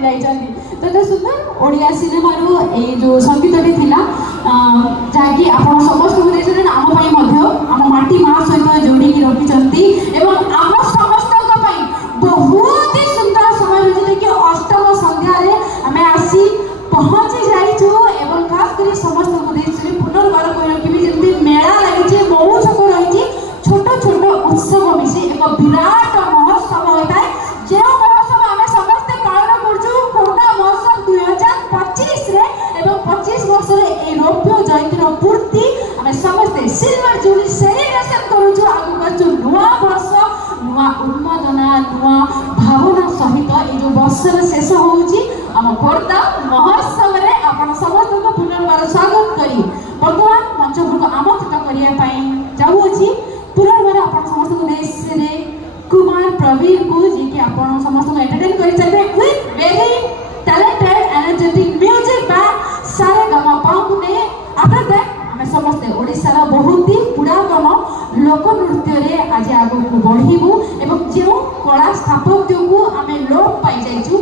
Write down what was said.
मिलाई तो एत सुंदर ओडिया सिनेमा जो संगीत थिला जहाँकि आपण समस्त देशरे आम आम माटी माँ सहित जोड़ी रखी एवं आम समस्त बहुत ही सुंदर समय कि अष्टम संध्यारे आम आसी पहुंची जाइछु एवं खास कर समस्त देशरे पुनर्बार कह रखी जमी मेला लगी महोत्सव रही छोट छोट उत्सव मिसी एक विराट महोत्सव होता है जो महोत्सव आम समस्ते पालन करोना महोत्सव 2025 एवं 25 वर्ष रौप्य जयंतीर पूर्ति आम समस्ते सिल्वर जुबली सेलिब्रेशन करूँ आगु नुआ वर्ष नुआ उन्मादना नुआ भावना सहित ये जो वर्षर शेष होउची आम खोर्धा महोत्सव में आपण समस्त को पुनर्बार स्वागत करी वर्तमान मंचभूक आमंत्रित करने जाऊँगी पुनर्बार आपण समस्त देश रे कुमार प्रवीण को जी कि आपण समस्त को एंटरटेन करि चलबे with very talented energetic music band Saregamapa को ने आफ्टर दैट आम समस्त ओडिसा बहुत ही पुरातन लोक नृत्य रे आज आगो को बढ़िबू एवं जो कला स्थापत्य को आम लोप पाई जाइछु।